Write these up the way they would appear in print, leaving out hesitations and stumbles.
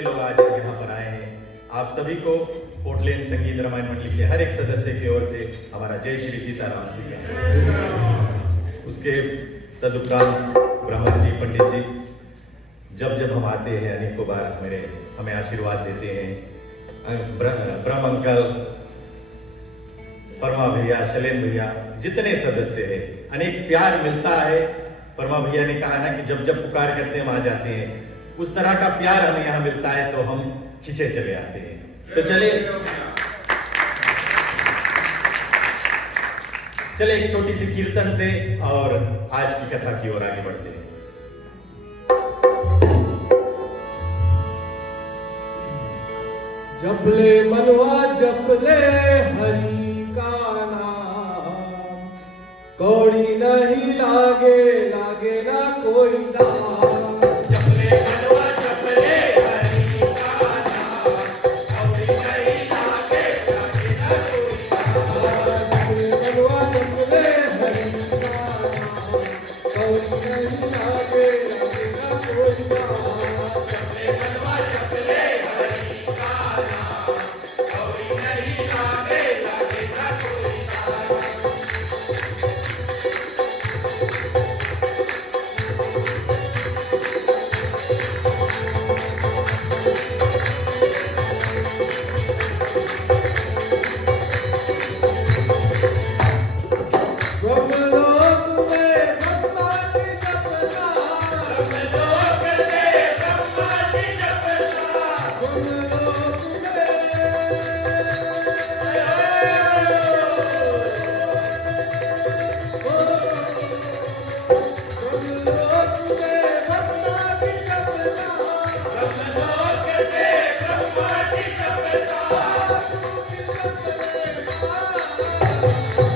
जितने लोग आज यहाँ पर आए हैं, आप सभी को पोर्टलैंड संगीत रामायण मंडली के हर एक सदस्य की ओर से हमारा जय श्री सीताराम स्वीकार। उसके तदुपरांत ब्राह्मण जी, पंडित जी, जब जब हम आते हैं अनेकों बार हमें आशीर्वाद देते हैं। ब्रह्म अंकल, परमा भैया, शैलेन भैया, जितने सदस्य हैं, अनेक प्यार मिलता है। परमा भैया ने कहा ना कि जब जब पुकार करते हैं हम आ जाते हैं, उस तरह का प्यार हमें यहाँ मिलता है तो हम खींचे चले आते हैं। तो चले एक छोटी सी कीर्तन से और आज की कथा की ओर आगे बढ़ते हैं। जपले मनवा जपले हरि का नाम, कौड़ी नहीं लागे लागे ना कोई दाम। जपले मनवा जपले हरि का नाम, कौड़ी नहीं लागे लागे ना कोई दाम। जपले मनवा जपले हरि का नाम, कौड़ी नहीं लागे लागे ना कोई दाम।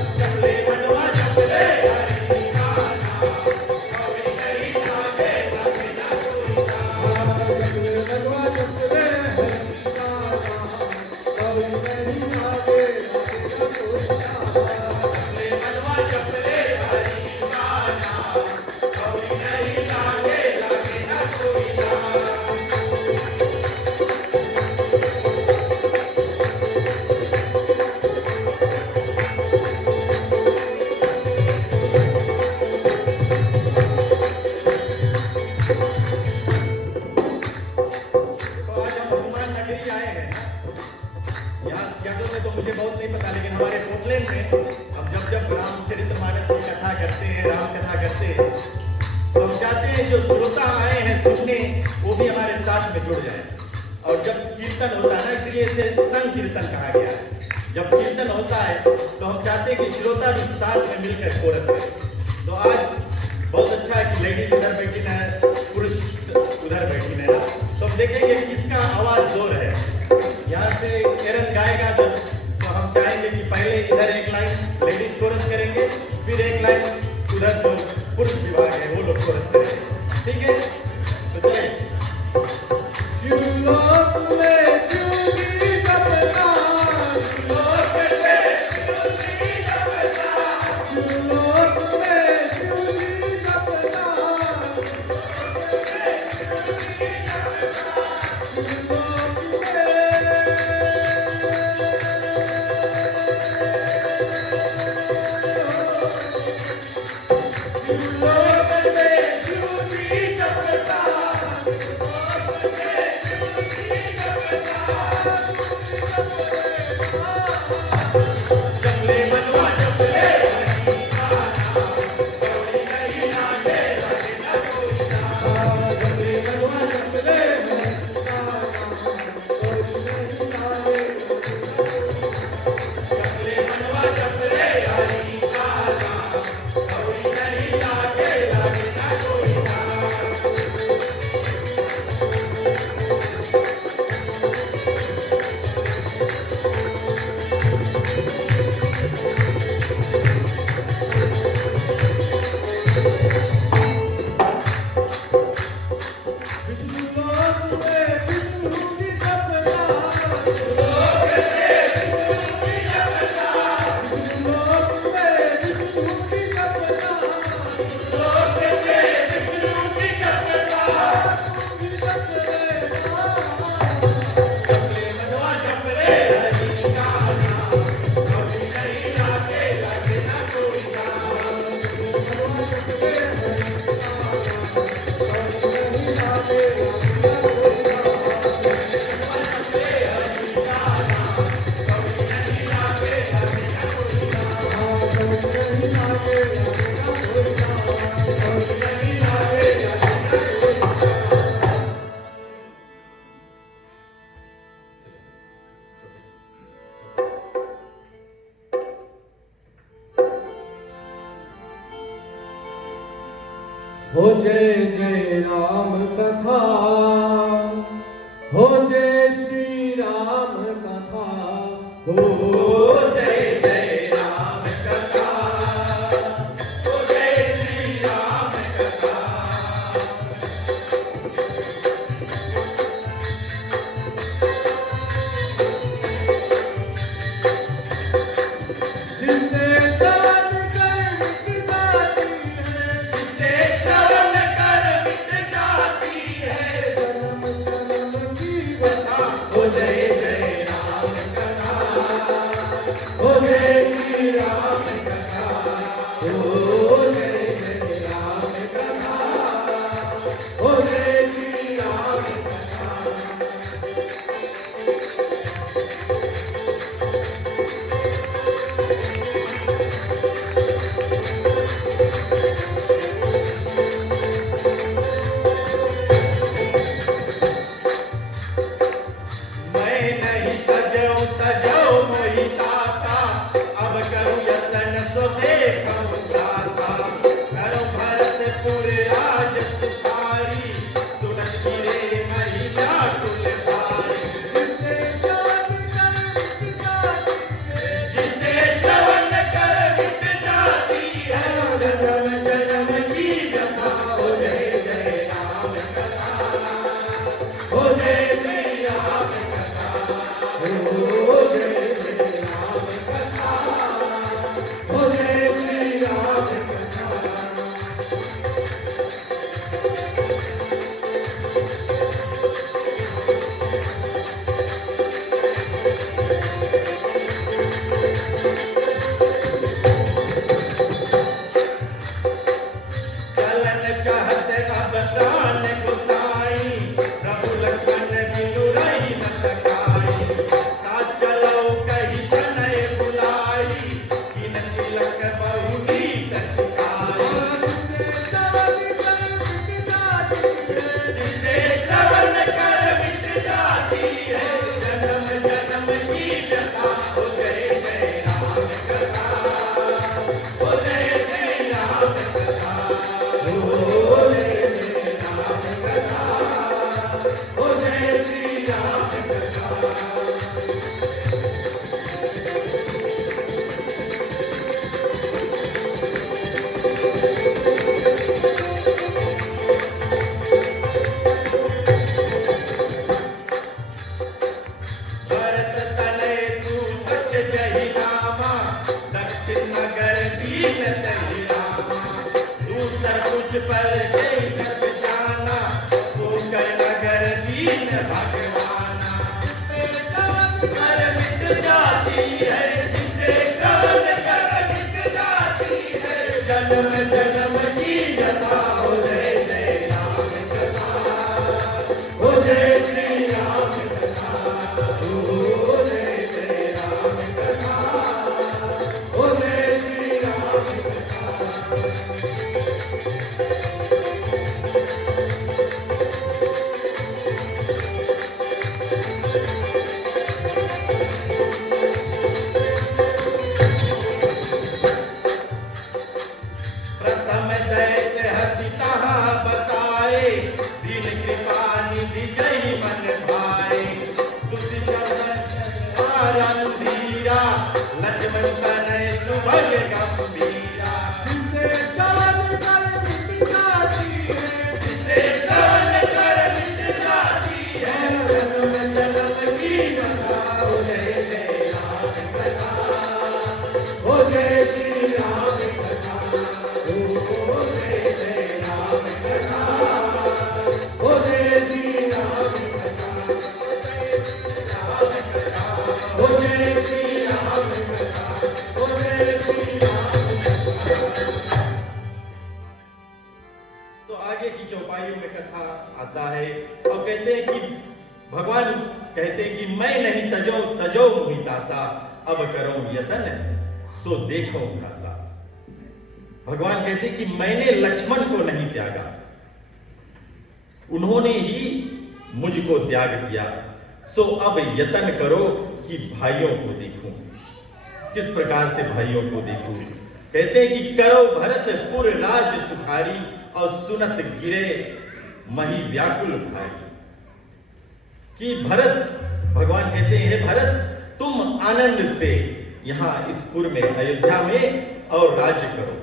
जपले मनवा जपले हरि का नाम, कौड़ी नहीं लागे लागे ना कोई दाम। और जब कीर्तन होता है ना, इसलिए इसे संग कीर्तन कहा गया है। जब कीर्तन होता है तो हम चाहते हैं कि श्रोता भी साथ में मिलकर कोरस करें। तो आज बहुत अच्छा है कि लेडीज इधर बैठी है, पुरुष उधर बैठी है ना, तो हम देखेंगे किसका आवाज जोर है। यहाँ से एरन गाएगा तो हम चाहेंगे कि पहले इधर एक लाइन लेडीज कोरस करेंगे, फिर एक लाइन उधर जो पुरुष विभाग है वो लोग कोरस करेंगे। ठीक है, तो चलिए। हो जय जय राम कथा, हो जय श्री राम कथा, हो जय जय राम कथा, हो जय श्री राम कथा। जिसे श्रवण कर मिट जाती है, जिसे श्रवण कर मिट जाती है जन्म जन्म की व्यथा, हो जय जय राम कथा, हो जय श्री राम कथा, हो जय जय राम कथा, हो जय श्री राम कथा। मैं नहीं तजऊ तजऊ मोहि ताता, अब करूँ यतन सो देखऊँ भ्राता। करूँ भरतपुर राज सुखारी, सुनत गिरे महिला कुल भारी। जिसे श्रवण कर मिट जाती है, जिसे श्रवण कर मिट जाती है जन्म जन्म की व्यथा, हो जय जय राम कथा, हो जय श्री राम कथा, हो जय जय राम कथा, हो जय श्री राम कथा। चलन चाहत अब प्राण गुसाई, प्रभु लक्ष्मण बिनु रही न सकाई। साथ चलो कही तनय बुलाई, किन तिलक बहु नीत सिखाई। जिसे श्रवण कर मिट जाती है जन्म जन्म की व्यथा, हो जय जय राम कथा, हो जय श्री राम कथा, हो जय जय राम कथा, हो जय श्री राम कथा। भरत तनय तू सच जहि रामा, दक्षिण नगर दीन तहि रामा। दूसर कुछ पर जय जग जाना, होकर नगर दीन भगवाना। कर मिट जाती है जिसे श्रवण कर मिट जाती है जन्म जन्म की व्यथा, हो जय जय राम कथा, हो जय श्री राम कथा, हो जय जय राम कथा, हो जय श्री राम कथा। प्रथम दैत्य हति तहाँ बताए, दीन कृपा निधि जय मन भाए। तुझ चरण धीरा, लक्ष्मण तनय सुभग गंभीरा। जिसे श्रवण कर मिट जाती है, जिसे श्रवण कर मिट जाती है जन्म जन्म की व्यथा, हो जय जय राम कथा, हो जय श्री राम कथा, हो जय जय राम कथा, हो जय श्री राम कथा, हो जय श्री राम कथा, हो जय श्री राम कथा। तो आगे की चौपाइयों में कथा आता है और कहते हैं कि भगवान कहते हैं कि मैं नहीं तजो तजो मोहि ताता, अब करो यतन सो देखो भ्राता। भगवान कहते हैं कि मैंने लक्ष्मण को नहीं त्यागा, उन्होंने ही मुझको त्याग दिया। सो अब यतन करो कि भाइयों को देखूं। किस प्रकार से भाइयों को देखूं? कहते हैं कि करो भरतपुर राज सुखारी, और सुनत गिरे मही व्याकुल भाई। कि भरत, भगवान कहते हैं, हे भरत तुम आनंद से यहाँ इस पुर में, अयोध्या में और राज्य करो।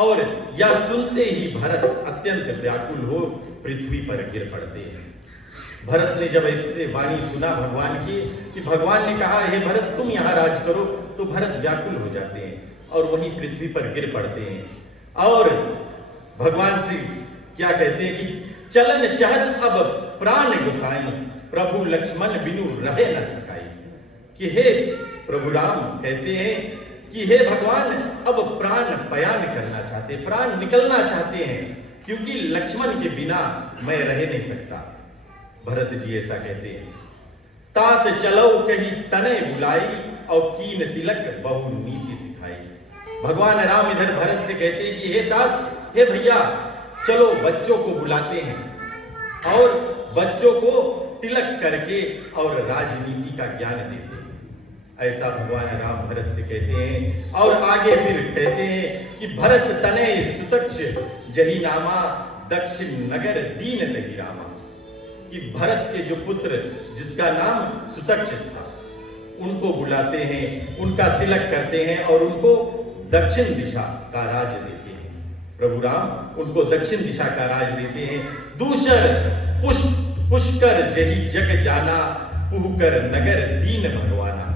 और यह सुनते ही भरत अत्यंत व्याकुल हो पृथ्वी पर गिर पड़ते हैं। भरत ने जब इससे वाणी सुना भगवान की, कि भगवान ने कहा हे भरत तुम यहाँ राज करो, तो भरत व्याकुल हो जाते हैं और वहीं पृथ्वी पर गिर पड़ते हैं। और भगवान से क्या कहते हैं कि चलन चाहत अब प्राण गुसाई, प्रभु लक्ष्मण बिनु रहे न सकाई। कि हे प्रभु राम कहते हैं कि हे भगवान अब प्राण पयान करना चाहते, प्राण निकलना चाहते हैं, क्योंकि लक्ष्मण के बिना मैं रह नहीं सकता। भरत जी ऐसा कहते हैं। तात चलो कहीं तने बुलाई, और कीन तिलक बहु नीति सिखाई। भगवान राम इधर भरत से कहते हैं कि हे तात, हे भैया चलो बच्चों को बुलाते हैं और बच्चों को तिलक करके और राजनीति का ज्ञान देते हैं। ऐसा भगवान राम भरत से कहते हैं। और आगे फिर कहते हैं कि भरत तने सुतक्ष जही नामा, दक्षिण नगर दीन लगी रामा। कि भरत के जो पुत्र जिसका नाम सुतक्ष था, उनको बुलाते हैं, उनका तिलक करते हैं और उनको दक्षिण दिशा का राज देते हैं। प्रभु राम उनको दक्षिण दिशा का राज देते हैं। दूसर पुष्कर जही जग जाना, पुहकर नगर दीन भगवाना।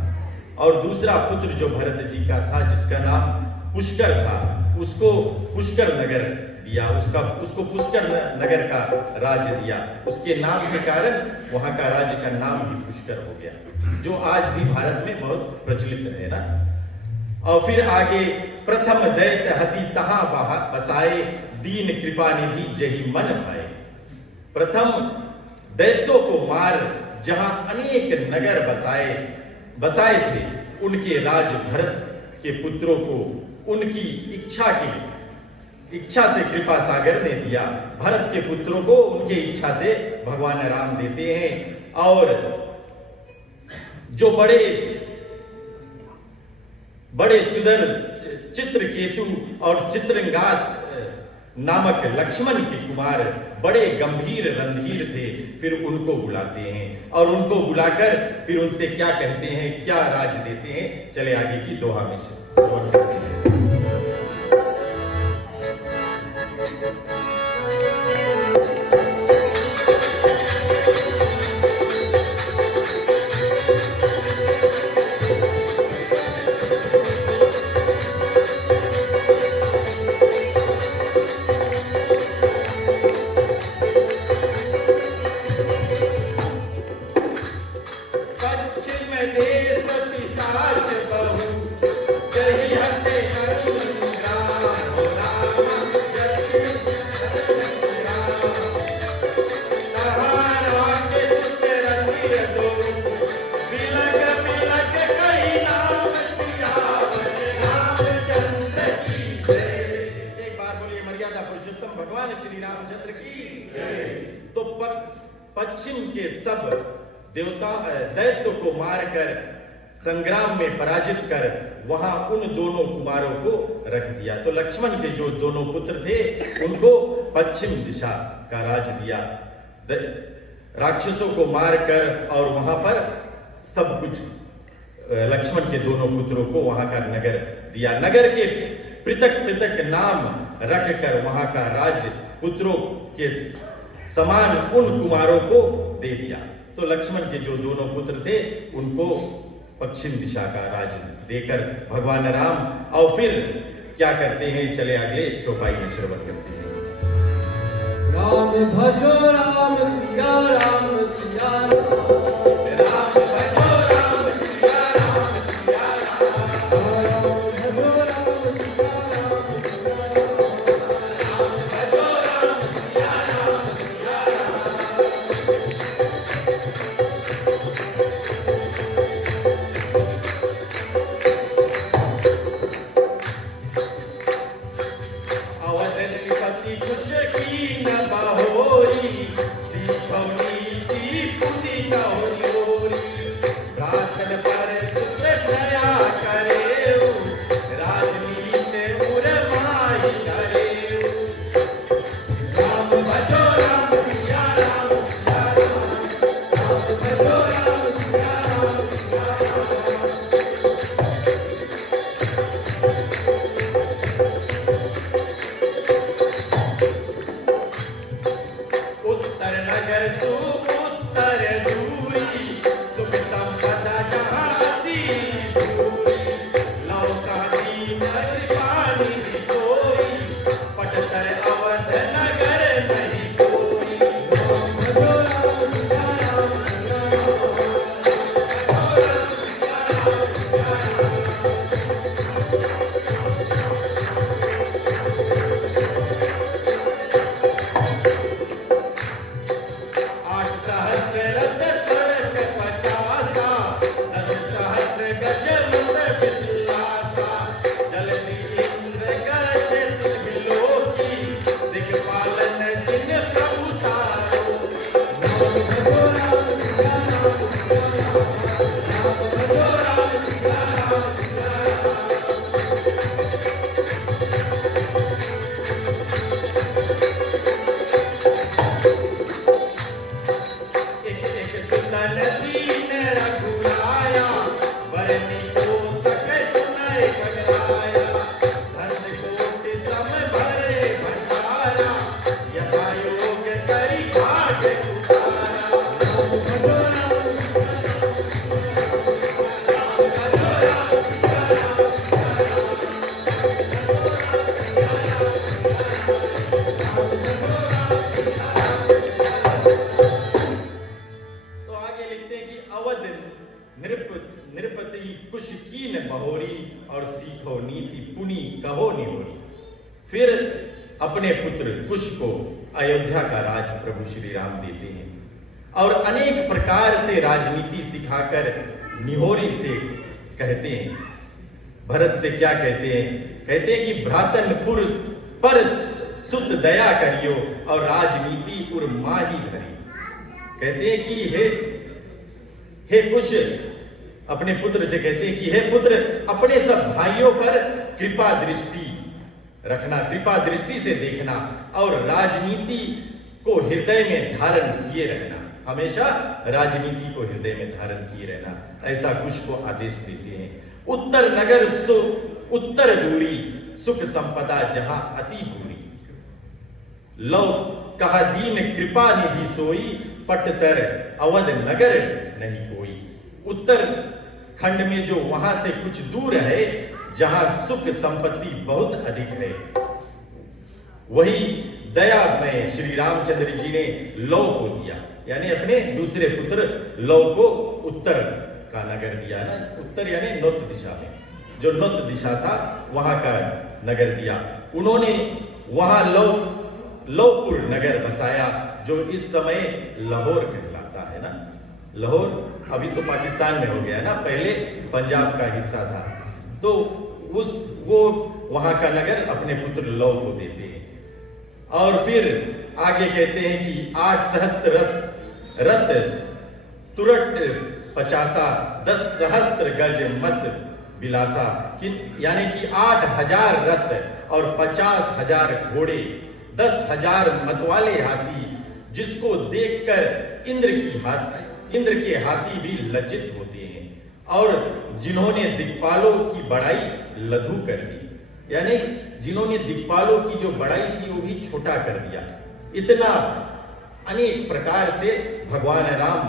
और दूसरा पुत्र जो भरत जी का था जिसका नाम पुष्कर था, उसको पुष्कर नगर दिया, उसको पुष्कर नगर का राज दिया। उसके नाम के कारण वहां का राज्य का नाम भी पुष्कर हो गया, जो आज भी भारत में बहुत प्रचलित है ना। और फिर आगे प्रथम दैत्य हति तहां बसाए, दीन कृपा निधि जही मन भाए। प्रथम दैत्यों को मार जहां अनेक नगर बसाए थे, उनके राज भरत के पुत्रों को उनकी इच्छा से कृपा सागर ने दिया। भरत के पुत्रों को उनके इच्छा से भगवान राम देते हैं। और जो बड़े सुंदर चित्रकेतु और चित्रंगात नामक लक्ष्मण के कुमार बड़े गंभीर रणधीर थे, फिर उनको बुलाते हैं और उनको बुलाकर फिर उनसे क्या कहते हैं, क्या राज देते हैं। चले आगे की दोहा में से भगवान श्री रामचंद्र की। तो पश्चिम के सब देवता दैत्य को मारकर संग्राम में पराजित कर वहां उन दोनों कुमारों को रख दिया। तो लक्ष्मण के जो दोनों पुत्र थे उनको पश्चिम दिशा का राज दिया, राक्षसों को मारकर, और वहां पर सब कुछ लक्ष्मण के दोनों पुत्रों को वहां का नगर दिया। नगर के पृथक पृथक नाम रखकर वहां का राज्य पुत्रों के समान उन कुमारों को दे दिया। तो लक्ष्मण के जो दोनों पुत्र थे उनको पश्चिम दिशा का राज देकर भगवान राम, और फिर क्या करते हैं, चले अगले चौपाई में श्रवण करते हैं। राम भजो राम सिया राम सिया राम भजो राम सिया राम सिया राम भजो राम सिया उत्तर नगर सु उत्तर दूरी सुख संपदा जहाँ अति दूरी लौका दीन पानी कोई पटतर अवध नगर नहीं कोई आठ सहस्र रथ सड़क पचासा दस सहस्र गज मुंड बिल्लासा जलती इंद्र गज त्रिलोकी दिक्पालन जिन प्रभु तारो एक एक सुतन दीन रघुराया वरनी को सक सुनय खगराया धन कोटि सम भरे भंडारा यथा योग करी घाट उतारा तो आगे लिखते हैं कि अवध नृपति कुश कीन बहोरी और सीखो नीति पुनि कहो निहोरी। फिर अपने पुत्र कुश को अयोध्या का राज प्रभु श्री राम देते हैं और अनेक प्रकार से राजनीति सिखाकर निहोरी से कहते हैं। भरत से क्या कहते हैं? कहते हैं कि भ्रातनपुर पर सुत दया करियो और राजनीति पुर माही धरी। कहते हैं कि हे कुश अपने पुत्र से कहते हैं कि हे पुत्र अपने सब भाइयों पर कृपा दृष्टि रखना, कृपा दृष्टि से देखना और राजनीति को हृदय में धारण किए रहना, हमेशा राजनीति को हृदय में धारण किए रहना, ऐसा कुश को आदेश देते हैं। उत्तर नगर उत्तर दूरी सुख संपदा जहां अति बुरी लो कहा दीन कृपा निधि सोई पटतर अवध नगर नहीं कोई। उत्तर खंड में जो वहां से कुछ दूर है जहां सुख संपत्ति बहुत अधिक है, वही दया में श्री रामचंद्र जी ने लौ को दिया, यानी अपने दूसरे पुत्र लौ को उत्तर का नगर दिया ना। उत्तर यानी नौत दिशा में, जो नौत दिशा था वहां का नगर दिया। उन्होंने वहां लौपुर नगर बसाया, जो इस समय लाहौर कहलाता है ना। लाहौर अभी तो पाकिस्तान में हो गया ना, पहले पंजाब का हिस्सा था। तो वो वहां का नगर अपने पुत्र लौ को देते हैं। और फिर आगे कहते हैं कि 8 सहस्त्र रथ तुरट 50 10 सहस्त्र गज मत बिलासा, यानी कि 8000 रथ और 50,000 घोड़े, 10,000 मतवाले हाथी, जिसको देखकर इंद्र के हाथी भी लज्जित होते हैं, और जिन्होंने दिक्पालों की बड़ाई लघु कर दी, यानी जिन्होंने दिक्पालों की जो बड़ाई थी वो भी छोटा कर दिया। इतना अनेक प्रकार से भगवान राम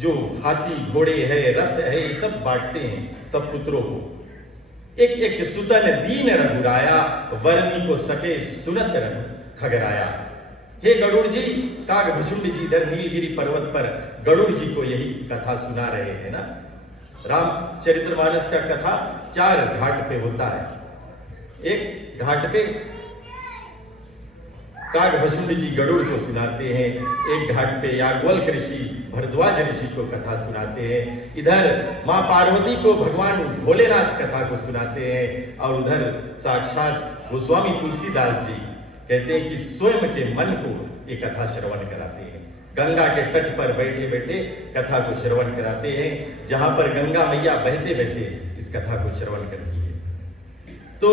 जो हाथी घोड़े है रथ है ये सब बांटते हैं सब पुत्रों को। एक एक सुतन दीन रघुराया, वरनी को सके सुनत खगराया। हे गरुड़ जी, काग भुषुंड जी इधर नीलगिरी पर्वत पर गरुड़ जी को यही कथा सुना रहे हैं ना। रामचरितमानस का कथा 4 घाट पे होता है। एक घाट पे काग भुषुंड जी गरुड़ को सुनाते हैं, एक घाट पे याज्ञवल्क्य ऋषि भरद्वाज ऋषि को कथा सुनाते हैं, इधर मां पार्वती को भगवान भोलेनाथ कथा को सुनाते हैं, और उधर साक्षात गोस्वामी तुलसीदास जी कहते हैं कि स्वयं के मन को ये कथा श्रवण कराते हैं। गंगा के तट पर बैठे बैठे कथा को श्रवण कराते हैं, जहां पर गंगा मैया बहते बहते इस कथा को श्रवण करती है। तो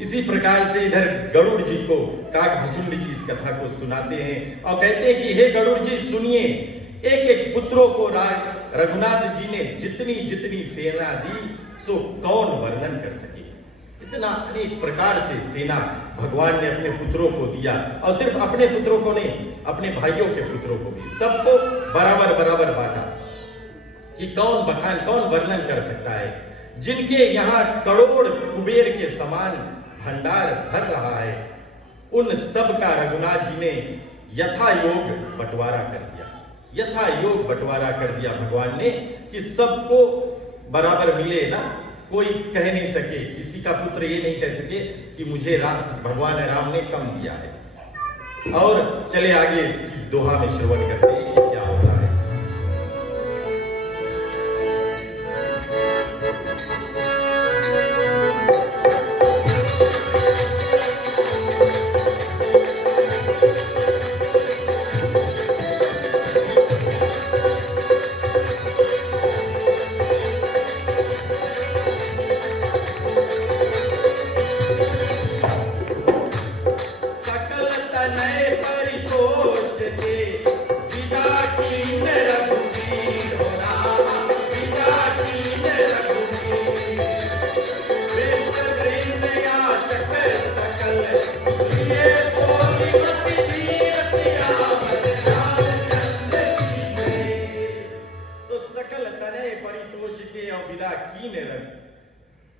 इसी प्रकार से इधर गरुड़ जी को काग भुषुंड जी इस कथा को सुनाते हैं और कहते हैं कि हे गरुड़ जी सुनिए, एक एक पुत्रों को रघुनाथ जी ने जितनी जितनी सेना दी सो कौन वर्णन कर सके। इतना अनेक प्रकार से सेना भगवान ने अपने पुत्रों को दिया, और सिर्फ अपने पुत्रों को नहीं, अपने भाइयों के पुत्रों को भी, सबको बराबर बराबर बांटा कि कौन बखान, कौन वर्णन कर सकता है। जिनके यहाँ करोड़ कुबेर के समान भंडार भर रहा है, उन सब का रघुनाथ जी ने यथा योग बंटवारा कर दिया। यथा योग बंटवारा कर दिया भगवान ने कि सबको बराबर मिले ना। कोई कह नहीं सके, किसी का पुत्र ये नहीं कह सके कि मुझे भगवान राम ने कम दिया है। और चले आगे इस दोहा में श्रवण करते हैं कि क्या होता है।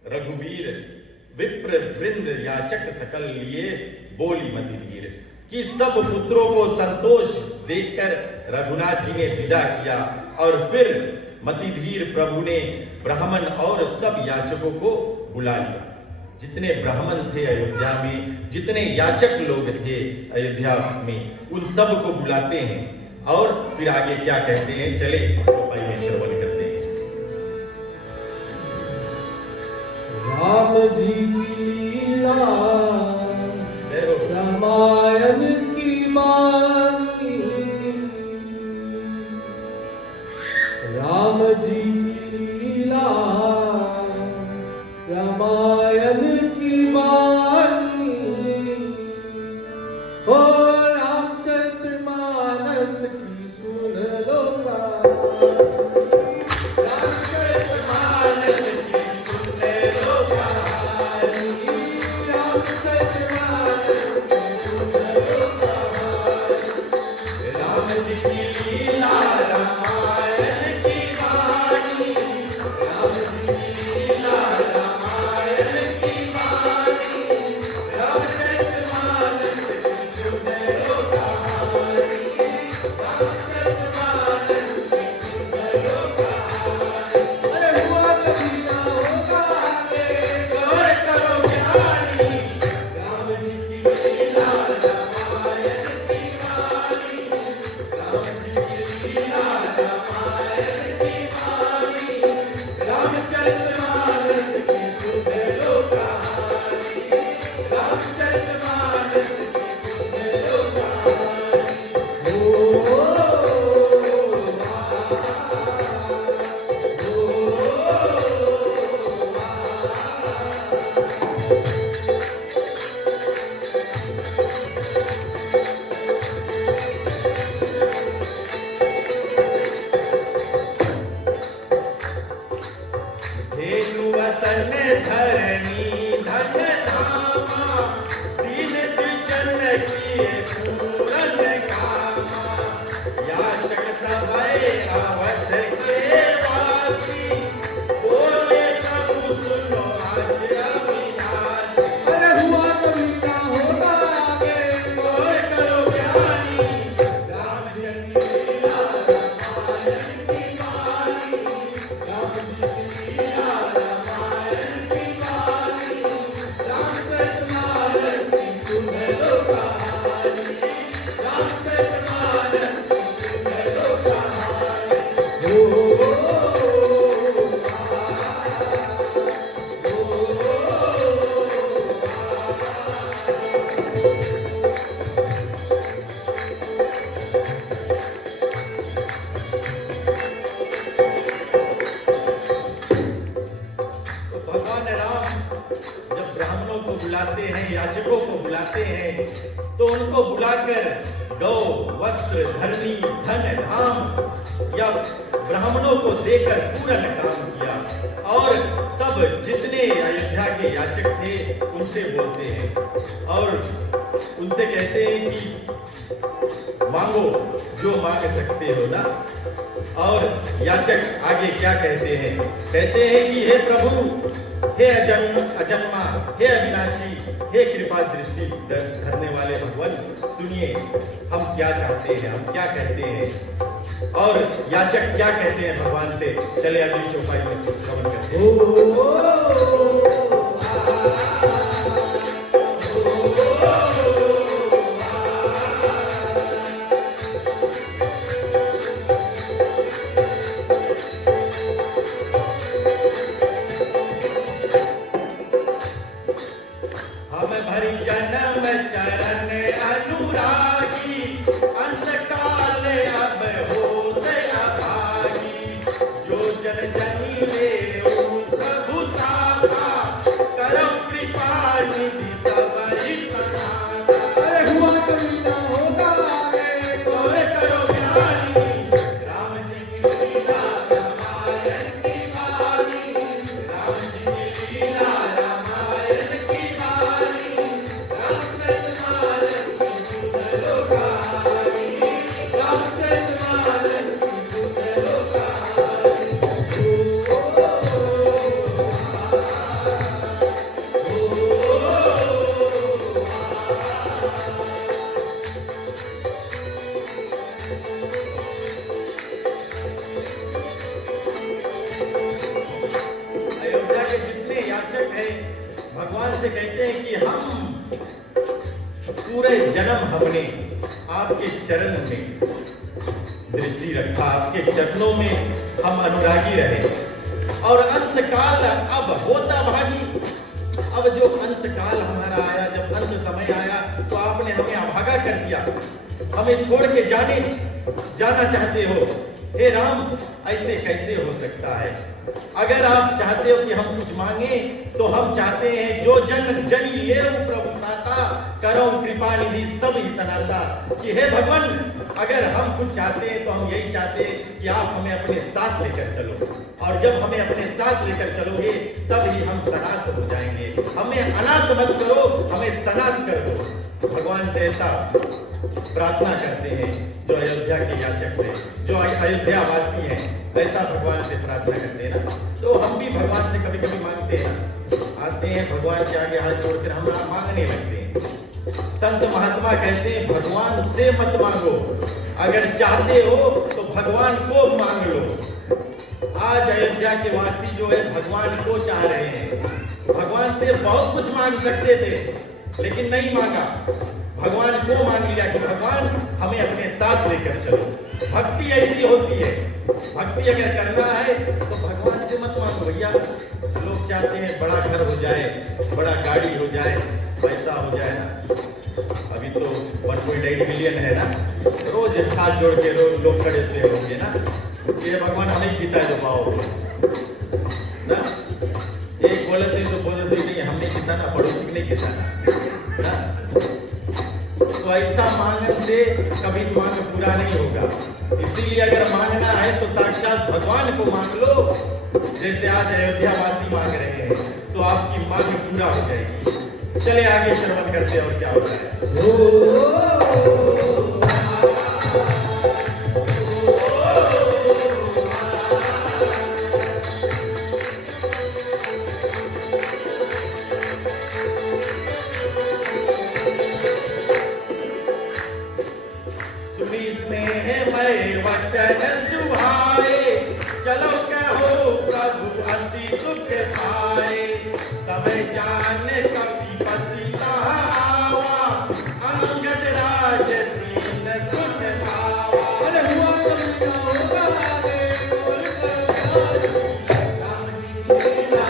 रघुवीर विप्र वृंद याचक सकल लिए बोली मति धीर, कि सब पुत्रों को संतोष देखकर रघुनाथ जी ने विदा किया। और फिर मतिधीर प्रभु ने ब्राह्मण और सब याचकों को बुला लिया। जितने ब्राह्मण थे अयोध्या में, जितने याचक लोग थे अयोध्या में, उन सब को बुलाते हैं। और फिर आगे क्या कहते हैं, चले चौपाई में श्रवण करते हैं। राम जी की लीला रामायण की बानी, राम जी की लीला रामायण की बानी, हो रामचरितमानस की सुन लो बुलाते हैं, याचकों को बुलाते हैं, तो उनको बुलाकर गौ, वस्त्र, धरनी, धन, धाम या ब्राह्मणों को देकर पूर्ण काम किया। और तब जितने अयोध्या के याचक थे उनसे बोलते हैं और उनसे कहते हैं कि मांगो जो मांग सकते हो ना। और याचक आगे क्या कहते हैं? कहते हैं कि हे प्रभु, हे अजन्मा, हे अविनाशी, हे कृपा दृष्टि धरने वाले भगवान, सुनिए हम क्या चाहते हैं, हम क्या कहते हैं। और याचक क्या कहते हैं भगवान से? चले अगली चौपाई में श्रवण करते हैं। भगवान से कहते हैं कि हम पूरे जन्म हमने आपके चरण में दृष्टि रखा, आपके चरणों में हम अनुरागी रहे। और अंत काल अब होता भागी, अब जो अंत काल हमारा आया, जब अंत समय आया तो आपने हमें अभागा कर दिया, हमें छोड़ के जाना चाहते हो। हे राम, ऐसे कैसे हो सकता है? अगर आप चाहते हो कि हम कुछ मांगे तो हम चाहते हैं जो जनी ले प्रभु साता, करो कृपा निधि सब ही सनाता। कि हे भगवान, अगर हम कुछ चाहते हैं तो हम यही चाहते हैं कि आप हमें अपने साथ लेकर चलो, और जब हमें अपने साथ लेकर चलोगे तब ही हम सनात हो जाएंगे। हमें अनाथ मत करो, हमें सनात कर दो। भगवान से ऐसा प्रार्थना करते हैं जो अयोध्या के याचक थे, जो अयोध्या वासी हैं, ऐसा भगवान से प्रार्थना करते हैं ना। तो हम भी भगवान से कभी कभी मांगते हैं, आते हैं भगवान के आगे हाथ जोड़कर हम मांगने लगते हैं। संत महात्मा कहते हैं भगवान से मत मांगो, अगर चाहते हो तो भगवान को मांग लो। आज अयोध्या के वासी जो है भगवान को चाह रहे हैं। भगवान से बहुत कुछ मांग सकते थे लेकिन नहीं मांगा, भगवान को मांग लिया कि भगवान हमें अपने साथ लेकर चलो। भक्ति ऐसी होती है, भक्ति अगर करना है तो भगवान से मत मांगो भैया। लोग चाहते हैं बड़ा घर हो जाए, बड़ा गाड़ी हो जाए, पैसा हो जाए ना। अभी तो 1.8 मिलियन है ना, रोज हाथ जोड़ के लोग खड़े हुए होंगे ना, ये भगवान हमें जीता जो पाओ ना। एक बोलते तो बोलते नहीं, हमने जिताना, पड़ोसी नहीं जिताना। तो ऐसा मांगने से कभी मांग पूरा नहीं होगा। इसीलिए अगर मांगना है तो साक्षात भगवान को मांग लो, जैसे आज अयोध्या वासी मांग रहे हैं, तो आपकी मांग पूरा हो जाएगी। चले आगे श्रवण करते हैं और क्या होता है। चलो कहो प्रभु अति सुख पाए, समय जाने कभी पति आवा, अंगद राज दीन सुख पावा। अरे हुआ राम जी की लीला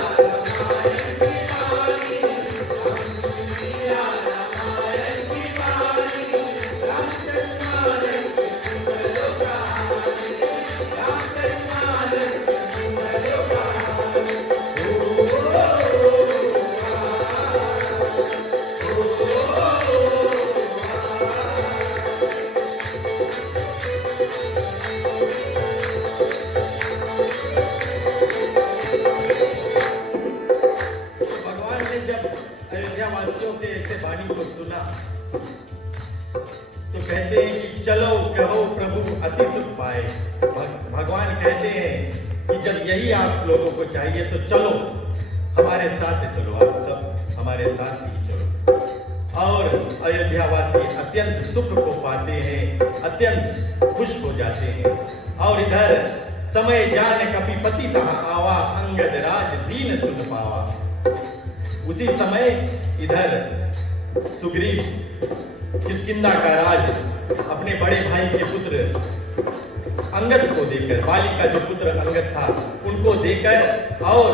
रामायण की वाणी, राम जी की लीला रामायण की वाणी, रामचंद्र कि जब यही आप लोगों को चाहिए तो चलो हमारे साथ चलो, आप सब हमारे साथ ही चलो। और अयोध्यावासी अत्यंत सुख को पाते हैं, अत्यंत खुश हो जाते हैं। और इधर समय जान कपिपति तहाँ आवा, अंगद राज दीन सुन पावा। उसी समय इधर सुग्रीव किष्किंधा का राज अपने बड़े भाई के पुत्र अंगद को देकर, बाली का जो पुत्र अंगद था उनको देकर और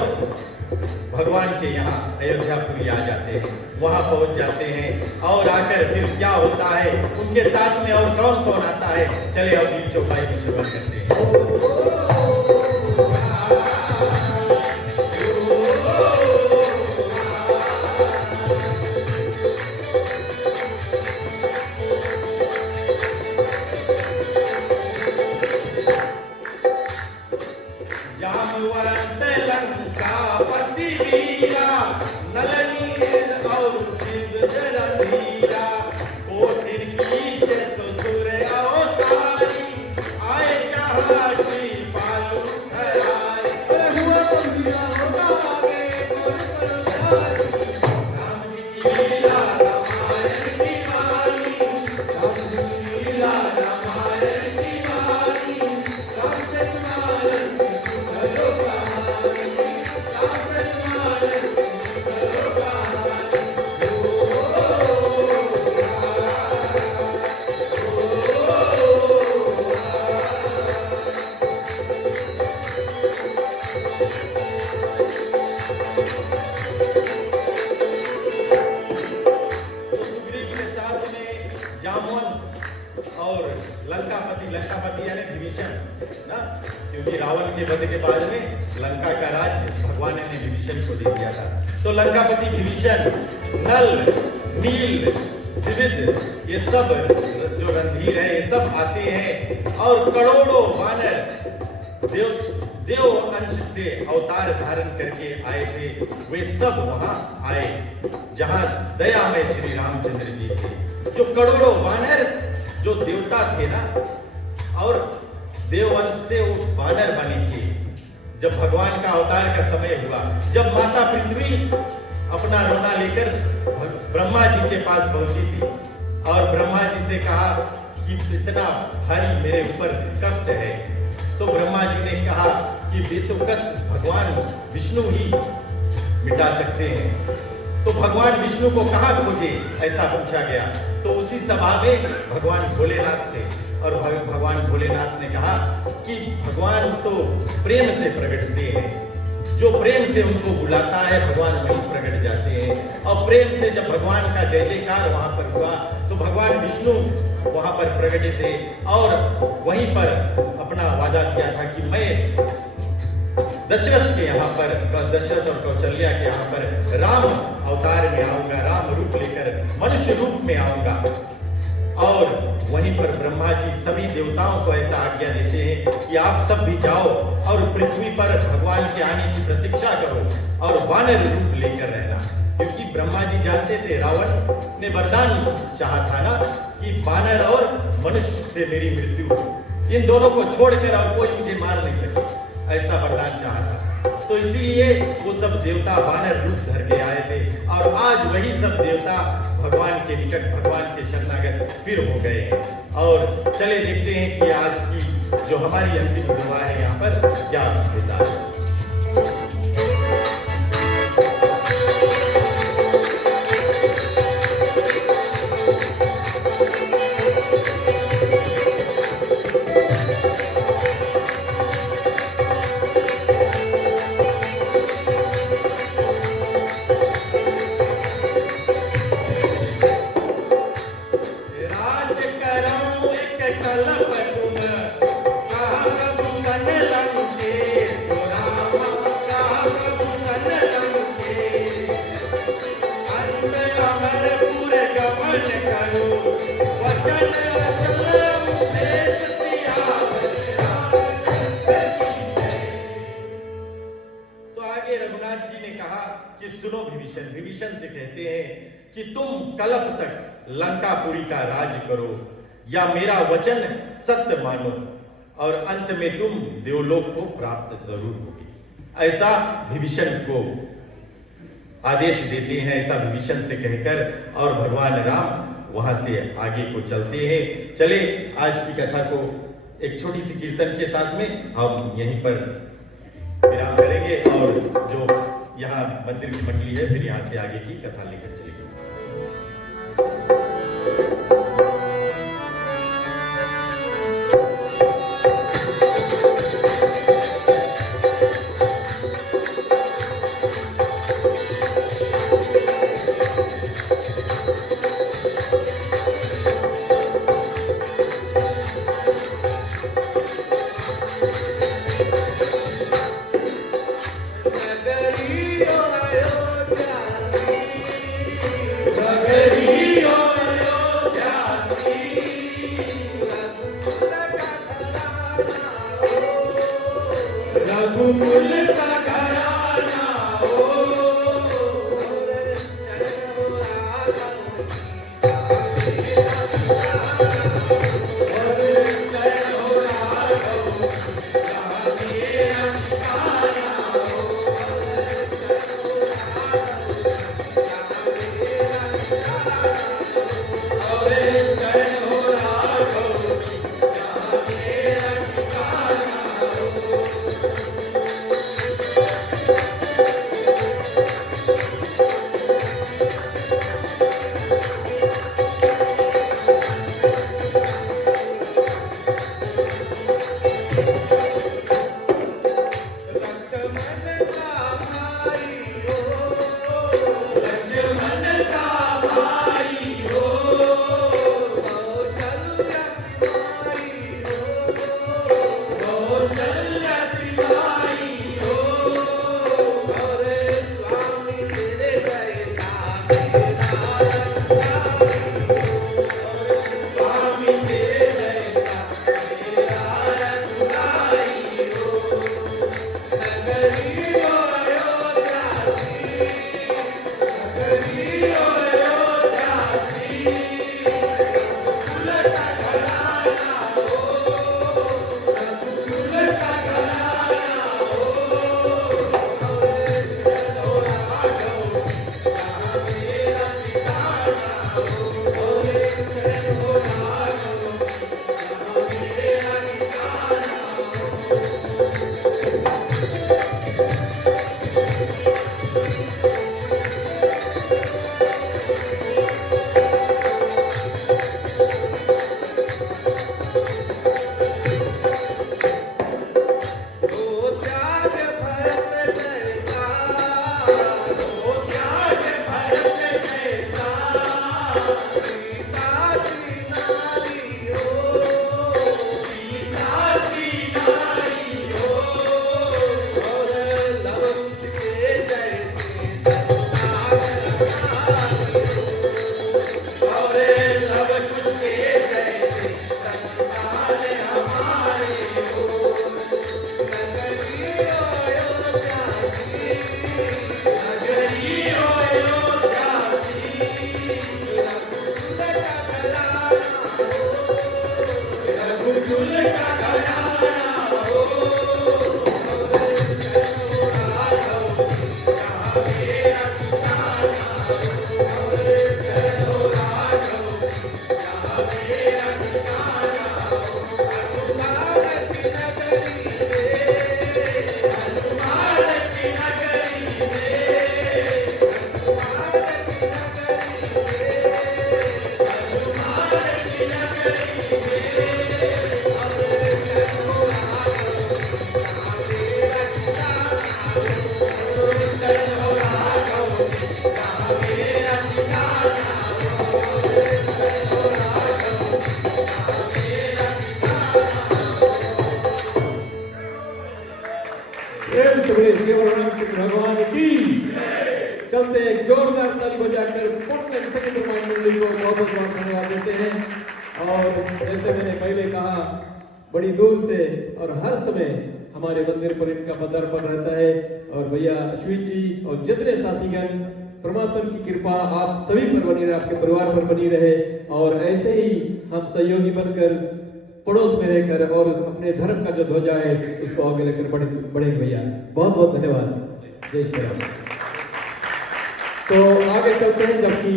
भगवान के यहाँ अयोध्यापुरी आ जाते हैं, वहां पहुंच जाते हैं। और आकर फिर क्या होता है उनके साथ में और कौन कौन आता है, चले अब लील चौपाई में श्रवण करते हैं। लंकापति यानी विभीषण ना, क्योंकि रावण के वध के बाद में लंका का राज्य भगवान ने विभीषण को दे दिया था। तो लंकापति विभीषण, नल, नील, विविध ये सब जो रणधीर है ये सब आते हैं और करोड़ों वानर देव अंश से अवतार धारण करके आए थे, वे सब वहां आए जहां दयामय श्री रामचंद्र जी थे। जो करोड़ों वानर जो देवता थे ना, और देववंश से वो वानर बने थे। जब भगवान का अवतार का समय हुआ, जब माता पृथ्वी अपना रोना लेकर ब्रह्मा जी के पास पहुंची थी और ब्रह्मा जी से कहा कि इतना भारी मेरे ऊपर कष्ट है, तो ब्रह्मा जी ने कहा कि ये तो कष्ट भगवान विष्णु ही मिटा सकते हैं। तो भगवान विष्णु को कहाँ खोजे, ऐसा पूछा गया। तो उसी सभा में भगवान भोलेनाथ थे और भगवान भोलेनाथ ने कहा कि भगवान तो प्रेम से प्रकटते हैं, जो प्रेम से उनको बुलाता है भगवान वहीं प्रकट जाते हैं। और प्रेम से जब भगवान का जय जयकार वहां पर हुआ तो भगवान विष्णु वहां पर प्रकटे थे और वहीं पर अपना वादा किया था कि मैं दशरथ के यहाँ पर, दशरथ और कौशल्या के यहाँ पर राम अवतार में आऊंगा, राम रूप लेकर मनुष्य रूप में आऊंगा। और वहीं पर ब्रह्मा जी सभी देवताओं को ऐसा आज्ञा देते हैं कि आप सब भी जाओ और पृथ्वी पर भगवान के आने की प्रतीक्षा करो और वानर रूप लेकर रहना। क्योंकि ब्रह्मा जी जानते थे, रावण ने वरदान चाहा था ना कि वानर और मनुष्य से मेरी मृत्यु हो, इन दोनों को छोड़कर और कोई मुझे मार नहीं सके, ऐसा वरदान चाहा था। तो इसीलिए वो सब देवता वानर रूप धर के आए थे और आज वही सब देवता भगवान के निकट, भगवान के शरणागत फिर हो गए हैं। और चले देखते हैं कि आज की जो हमारी अंतिम विवाह है यहाँ पर क्या होता है। विभीषण से कहते हैं कि तुम कलप तक लंकापुरी का राज करो या मेरा वचन सत्य मानो। और अंत में तुम देवलोक को प्राप्त जरूर होगी। ऐसा विभीषण को आदेश देते हैं, ऐसा विभीषण से कहकर, और भगवान राम वहां से आगे को चलते हैं। चले आज की कथा को एक छोटी सी कीर्तन के साथ में हम यहीं पर विराम करेंगे, और जो यहाँ मंदिर की मंडली है फिर यहाँ से आगे की कथा लेकर चलेगी। भगवान की चलते एक जोरदार ताली बजाकर पोर्टलैंड संगीत रामायण मंडली को बहुत बहुत धन्यवाद देते हैं। और जैसे मैंने पहले कहा, बड़ी दूर से और हर समय हमारे मंदिर पर इनका पदार्पण रहता है। और भैया अश्विन जी और जितने साथीगण, परमात्मा की कृपा आप सभी पर बनी रहे, आपके परिवार पर बनी रहे, और ऐसे ही हम सहयोगी बनकर पड़ोस में रहकर और अपने धर्म का जो ध्वजा है उसको आगे लेकर बढ़ेंगे भैया। बहुत बहुत धन्यवाद। जय श्री राम। तो आगे चलते हैं, जबकि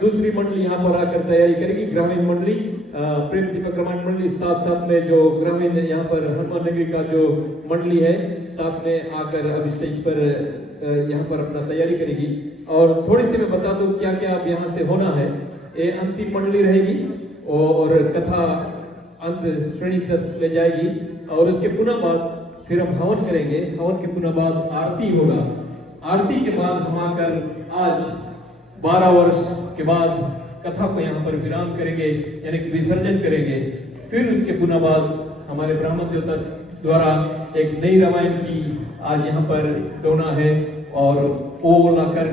दूसरी मंडली यहाँ पर आकर तैयारी करेगी, ग्रामीण मंडली, प्रेम दीपक ग्रामीण मंडली, साथ साथ में जो ग्रामीण यहाँ पर हनुमान नगरी का जो मंडली है साथ में आकर अब स्टेज पर यहाँ पर अपना तैयारी करेगी। और थोड़ी सी मैं बता दूं क्या क्या अब यहाँ से होना है। ये अंतिम मंडली रहेगी और कथा अंत श्रेणी तक ले जाएगी और उसके पुनः बाद फिर हम हवन करेंगे। हवन के पुनः बाद आरती होगा। आरती के बाद हम आकर आज 12 वर्ष के बाद कथा को यहाँ पर विराम करेंगे, यानी कि विसर्जन करेंगे। फिर उसके पुनः बाद हमारे ब्राह्मण देवता द्वारा एक नई रामायण की आज यहाँ पर डोना है और वो लाकर